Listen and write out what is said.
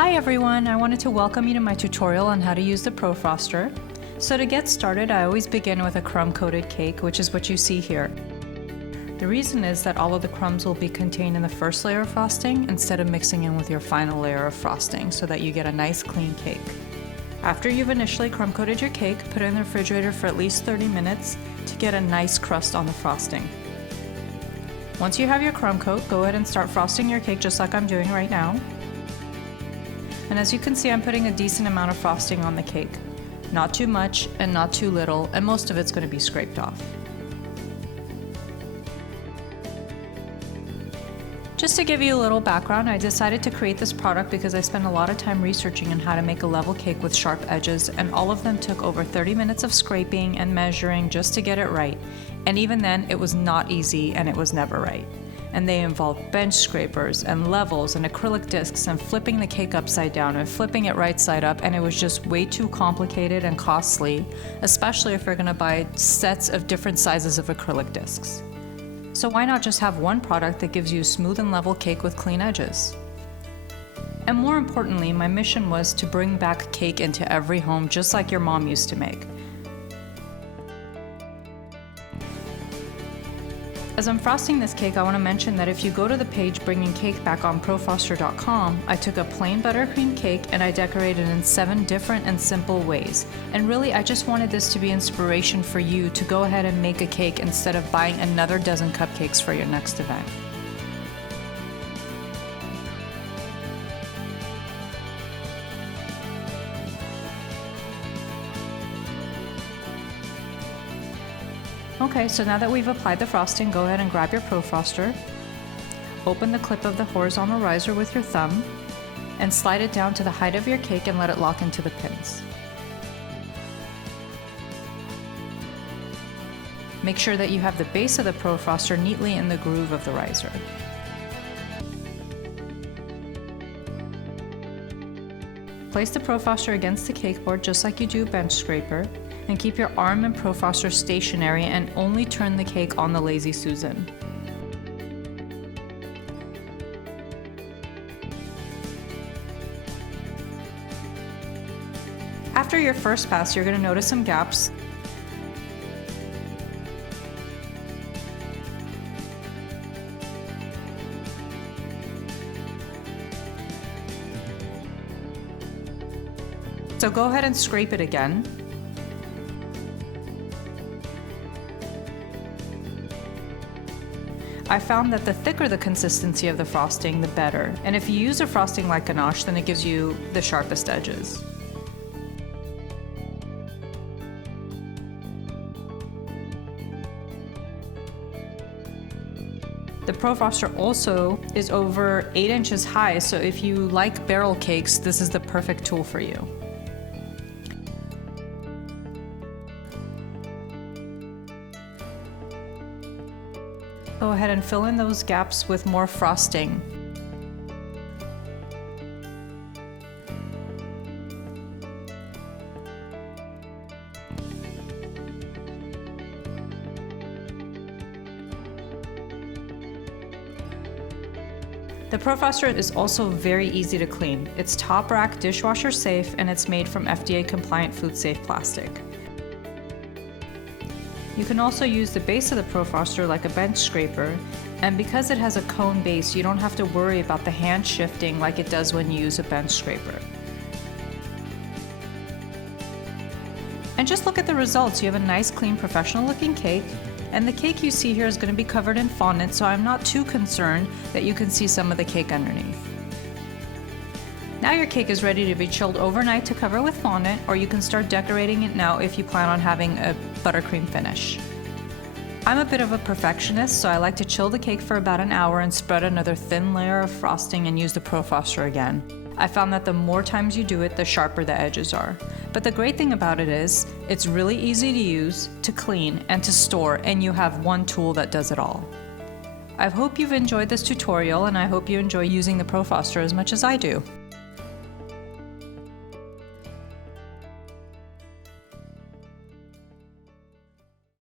Hi everyone, I wanted to welcome you to my tutorial on how to use the ProFroster. So to get started, I always begin with a crumb-coated cake, which is what you see here. The reason is that all of the crumbs will be contained in the first layer of frosting instead of mixing in with your final layer of frosting so that you get a nice clean cake. After you've initially crumb-coated your cake, put it in the refrigerator for at least 30 minutes to get a nice crust on the frosting. Once you have your crumb coat, go ahead and start frosting your cake just like I'm doing right now. And as you can see, I'm putting a decent amount of frosting on the cake. Not too much and not too little, and most of it's going to be scraped off. Just to give you a little background, I decided to create this product because I spent a lot of time researching on how to make a level cake with sharp edges, and all of them took over 30 minutes of scraping and measuring just to get it right. And even then, it was not easy and it was never right. And they involved bench scrapers and levels and acrylic discs and flipping the cake upside down and flipping it right side up, and it was just way too complicated and costly, especially if you're going to buy sets of different sizes of acrylic discs. So why not just have one product that gives you a smooth and level cake with clean edges? And more importantly, my mission was to bring back cake into every home just like your mom used to make. As I'm frosting this cake, I want to mention that if you go to the page Bringing Cake Back on ProFroster.com, I took a plain buttercream cake and I decorated in 7 different and simple ways. And really, I just wanted this to be inspiration for you to go ahead and make a cake instead of buying another dozen cupcakes for your next event. Okay, so now that we've applied the frosting, go ahead and grab your ProFroster, open the clip of the horizontal riser with your thumb, and slide it down to the height of your cake and let it lock into the pins. Make sure that you have the base of the ProFroster neatly in the groove of the riser. Place the ProFroster against the cake board just like you do a bench scraper, and keep your arm and ProFroster stationary and only turn the cake on the Lazy Susan. After your first pass, you're going to notice some gaps. So go ahead and scrape it again. I found that the thicker the consistency of the frosting, the better. And if you use a frosting like ganache, then it gives you the sharpest edges. The ProFroster also is over 8 inches high, so if you like barrel cakes, this is the perfect tool for you. Go ahead and fill in those gaps with more frosting. The ProFroster is also very easy to clean. It's top rack, dishwasher safe, and it's made from FDA compliant food safe plastic. You can also use the base of the ProFroster like a bench scraper, and because it has a cone base, you don't have to worry about the hand shifting like it does when you use a bench scraper. And just look at the results. You have a nice, clean, professional looking cake, and the cake you see here is going to be covered in fondant, so I'm not too concerned that you can see some of the cake underneath. Now your cake is ready to be chilled overnight to cover with fondant, or you can start decorating it now if you plan on having a buttercream finish. I'm a bit of a perfectionist, so I like to chill the cake for about an hour and spread another thin layer of frosting and use the ProFroster again. I found that the more times you do it, the sharper the edges are. But the great thing about it is, it's really easy to use, to clean, and to store, and you have one tool that does it all. I hope you've enjoyed this tutorial, and I hope you enjoy using the ProFroster as much as I do.